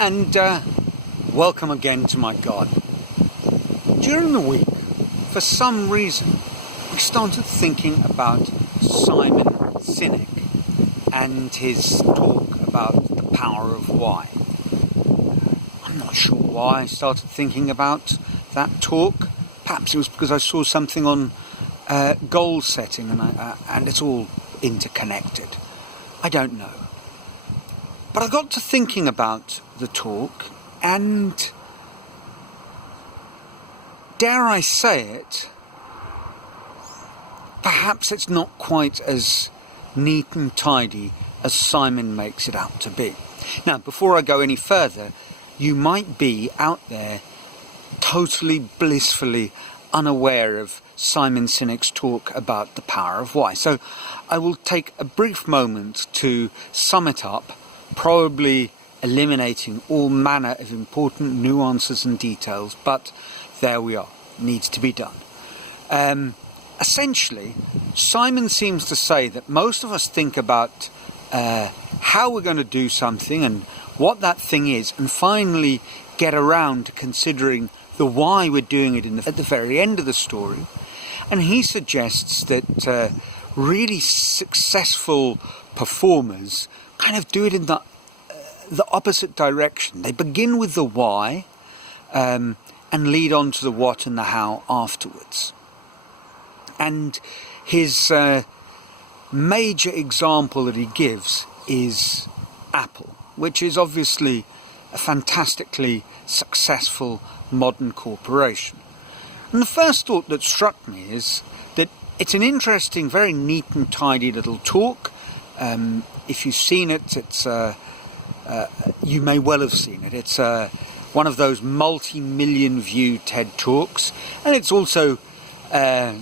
and welcome again to my garden. During the week, for some reason, I started thinking about Simon Sinek and his talk about the power of why. I'm not sure why I started thinking about that talk. Perhaps it was because I saw something on goal setting and it's all interconnected. I don't know. But I got to thinking about the talk, and dare I say it, perhaps it's not quite as neat and tidy as Simon makes it out to be. Now, before I go any further, you might be out there totally blissfully unaware of Simon Sinek's talk about the power of why. So I will take a brief moment to sum it up, probably eliminating all manner of important nuances and details, but there we are, needs to be done. Essentially, Simon seems to say that most of us think about how we're going to do something and what that thing is, and finally get around to considering the why we're doing it at the very end of the story. And he suggests that really successful performers kind of do it in the opposite direction. They begin with the why and lead on to the what and the how afterwards. And his major example that he gives is Apple, which is obviously a fantastically successful modern corporation. And the first thought that struck me is that it's an interesting, very neat and tidy little talk. If you've seen it, it's you may well have seen it. It's one of those multi-million view TED Talks, and it's also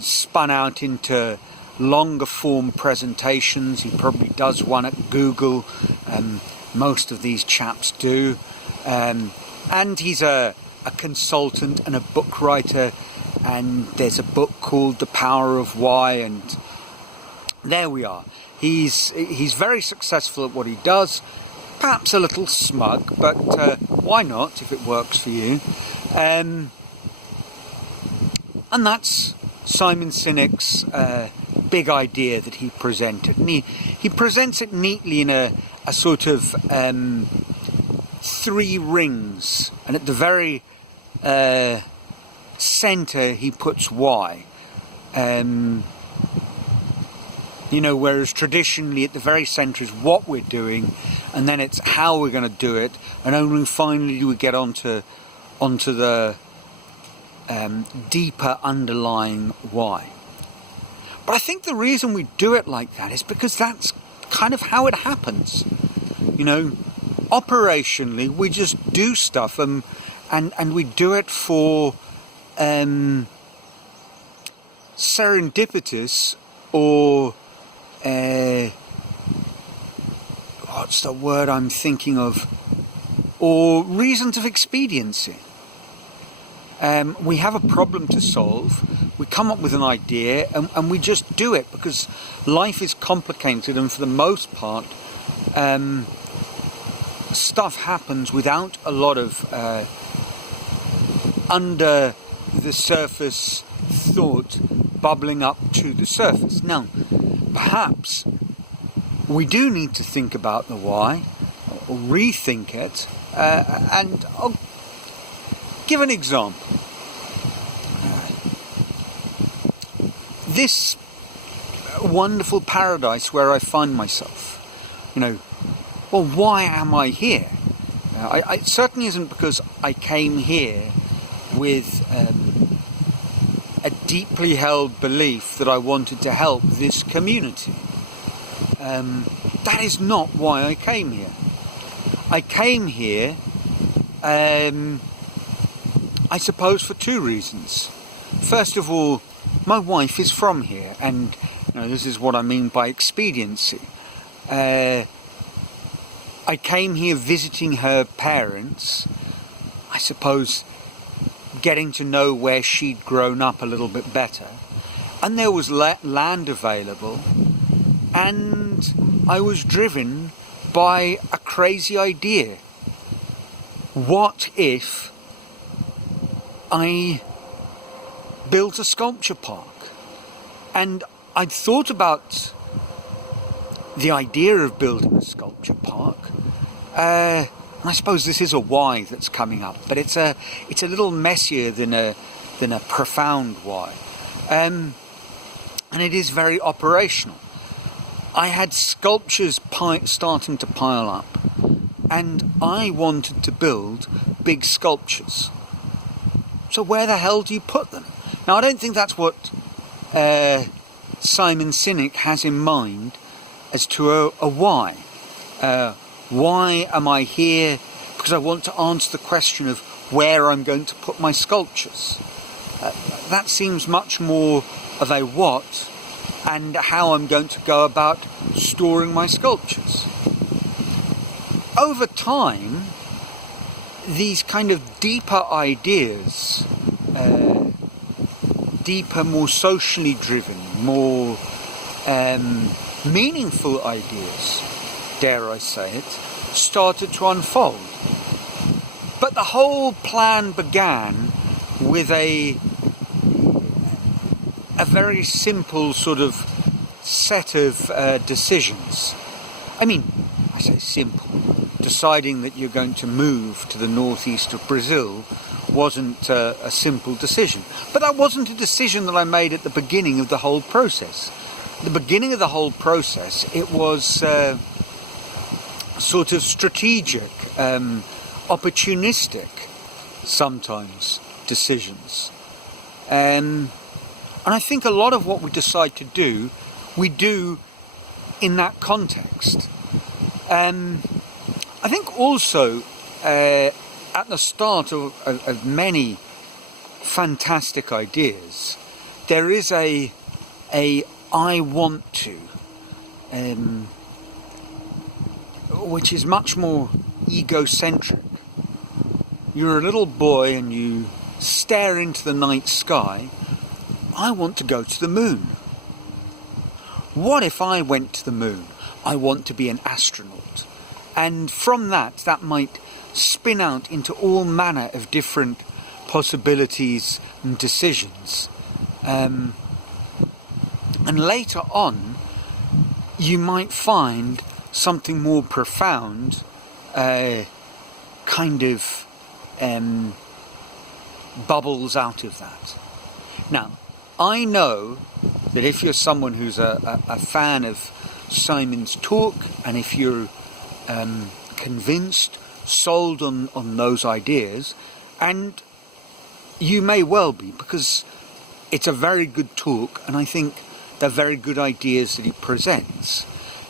spun out into longer form presentations. He probably does one at Google. Most of these chaps do. And he's a consultant and a book writer, and there's a book called The Power of Why, and there we are. He's very successful at what he does, perhaps a little smug, but why not if it works for you? And that's Simon Sinek's big idea that he presented. And he presents it neatly in a sort of 3 rings, and at the very centre he puts why. Whereas traditionally at the very centre is what we're doing, and then it's how we're going to do it, and only finally do we get onto the deeper underlying why. But I think the reason we do it like that is because that's kind of how it happens. Operationally, we just do stuff, and we do it for serendipitous or what's the word I'm thinking of? Or reasons of expediency. We have a problem to solve, we come up with an idea, and we just do it because life is complicated, and for the most part, stuff happens without a lot of under the surface thought bubbling up to the surface. Now, perhaps we do need to think about the why, or rethink it, and I'll give an example. This wonderful paradise where I find myself, well, why am I here? It certainly isn't because I came here with a deeply held belief that I wanted to help this community. That is not why I came here. I came here, I suppose, for 2 reasons. First of all, my wife is from here, and this is what I mean by expediency. I came here visiting her parents, I suppose getting to know where she'd grown up a little bit better, and there was land available, and I was driven by a crazy idea. what if I built a sculpture park? And I'd thought about the idea of building a sculpture park. I suppose this is a why that's coming up, but it's a little messier than a profound why, and it is very operational. I had sculptures starting to pile up, and I wanted to build big sculptures. So where the hell do you put them? Now, I don't think that's what Simon Sinek has in mind as to a why. Why am I here? Because I want to answer the question of where I'm going to put my sculptures. That seems much more of a what and how I'm going to go about storing my sculptures. Over time, these kind of deeper ideas, deeper, more socially driven, more meaningful ideas, dare I say it, started to unfold. But the whole plan began with a very simple sort of set of decisions. I mean, I say simple. Deciding that you're going to move to the northeast of Brazil wasn't a simple decision. But that wasn't a decision that I made at the beginning of the whole process. At the beginning of the whole process, it was sort of strategic, opportunistic, sometimes, decisions. And I think a lot of what we decide to do, we do in that context. I think also at the start of many fantastic ideas, there is a I want to, which is much more egocentric. You're a little boy and you stare into the night sky. I want to go to the moon. What if I went to the moon? I want to be an astronaut. And from that might spin out into all manner of different possibilities and decisions. And later on, you might find something more profound, kind of bubbles out of that. Now, I know that if you're someone who's a fan of Simon's talk, and if you're convinced, sold on those ideas, and you may well be, because it's a very good talk, and I think they're very good ideas that he presents.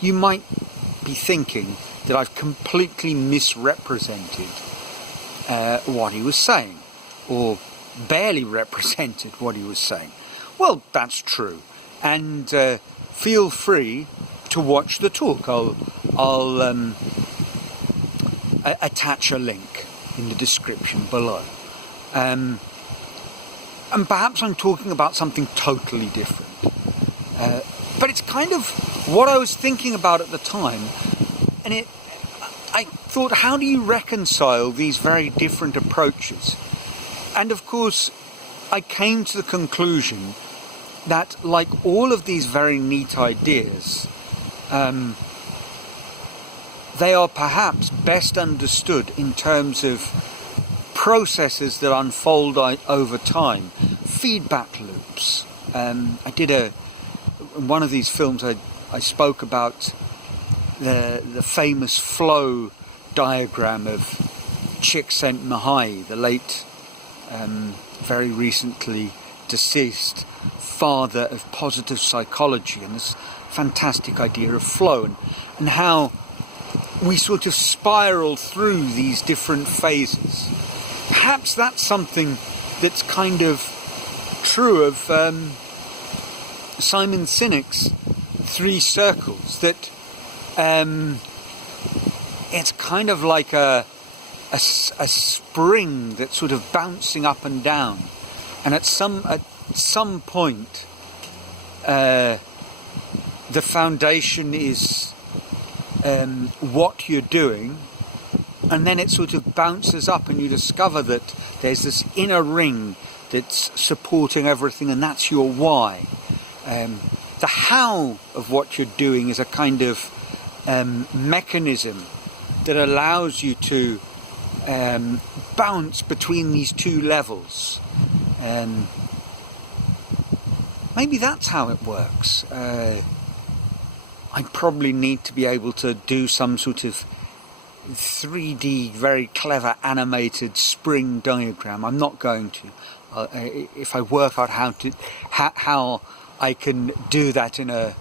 You might be thinking that I've completely misrepresented what he was saying, or barely represented what he was saying. Well, that's true, and feel free to watch the talk. I'll attach a link in the description below. And perhaps I'm talking about something totally different. But it's kind of what I was thinking about at the time. And I thought, how do you reconcile these very different approaches? And of course, I came to the conclusion that, like all of these very neat ideas, they are perhaps best understood in terms of processes that unfold over time, feedback loops. I did in one of these films, I spoke about the famous flow diagram of Csikszentmihalyi, the late, very recently deceased father of positive psychology, and this fantastic idea of flow, and how we sort of spiral through these different phases. Perhaps that's something that's kind of true of Simon Sinek's 3 circles, that it's kind of like a spring that's sort of bouncing up and down, and at some point the foundation is what you're doing, and then it sort of bounces up and you discover that there's this inner ring that's supporting everything, and that's your why. The how of what you're doing is a kind of mechanism that allows you to bounce between these two levels. Maybe that's how it works. I probably need to be able to do some sort of 3D, very clever animated spring diagram. I'm not going to. If I work out how I can do that in a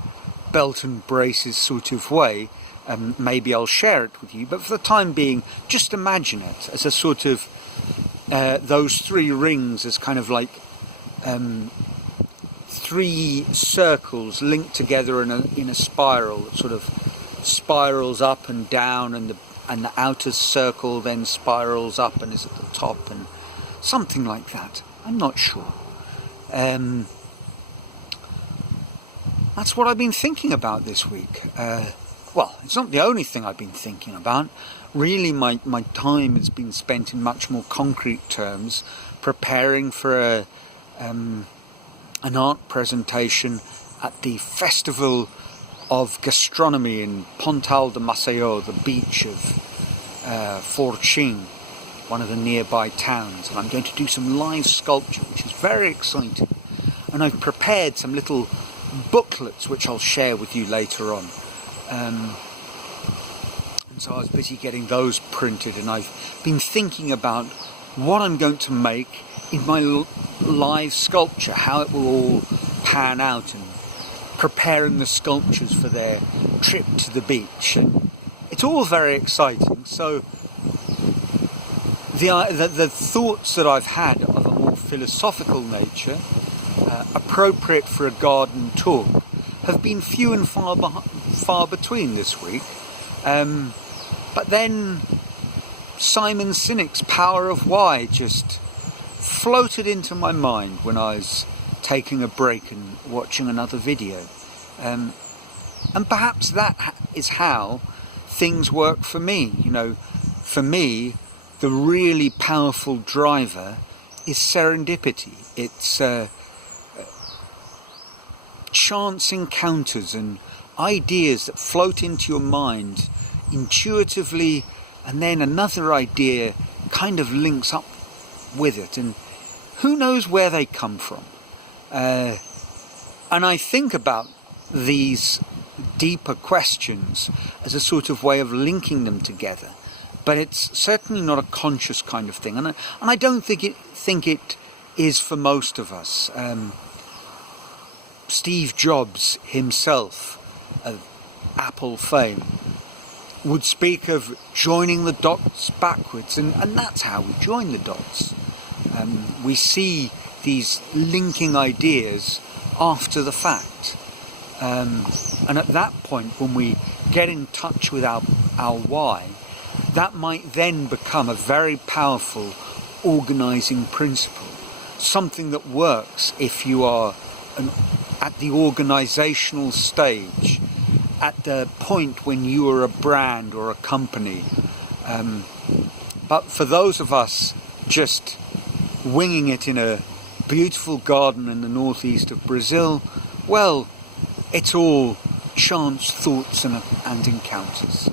belt and braces sort of way, maybe I'll share it with you. But for the time being, just imagine it as a sort of those three rings as kind of like three circles linked together in a spiral that sort of spirals up and down, and the outer circle then spirals up and is at the top, and something like that. I'm not sure. That's what I've been thinking about this week. Well, it's not the only thing I've been thinking about. Really, my time has been spent in much more concrete terms, preparing for an art presentation at the Festival of Gastronomy in Pontal de Maceió, the beach of Fortim, one of the nearby towns. And I'm going to do some live sculpture, which is very exciting. And I've prepared some little booklets, which I'll share with you later on. And so I was busy getting those printed, and I've been thinking about what I'm going to make in my live sculpture, how it will all pan out, and preparing the sculptures for their trip to the beach. And it's all very exciting. So the thoughts that I've had of a more philosophical nature, appropriate for a garden talk, have been few and far between this week. But then Simon Sinek's Power of Why just floated into my mind when I was taking a break and watching another video. And perhaps that is how things work for me. You know, for me, the really powerful driver is serendipity. It's chance encounters and ideas that float into your mind intuitively, and then another idea kind of links up with it, and who knows where they come from. And I think about these deeper questions as a sort of way of linking them together, but it's certainly not a conscious kind of thing, and I don't think it is for most of us. Steve Jobs himself, of Apple fame, would speak of joining the dots backwards, and that's how we join the dots. We see these linking ideas after the fact, and at that point, when we get in touch with our why, that might then become a very powerful organising principle, something that works if you are at the organisational stage, at the point when you are a brand or a company. But for those of us just winging it in a beautiful garden in the northeast of Brazil, well, it's all chance thoughts and encounters.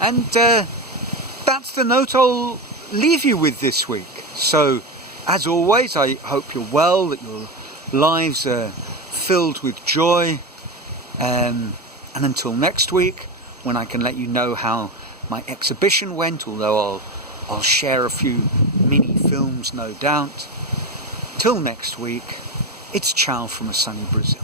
And that's the note I'll leave you with this week. So, as always, I hope you're well, that your lives are filled with joy. And until next week, when I can let you know how my exhibition went, although I'll share a few mini films, no doubt. Till next week, it's ciao from a sunny Brazil.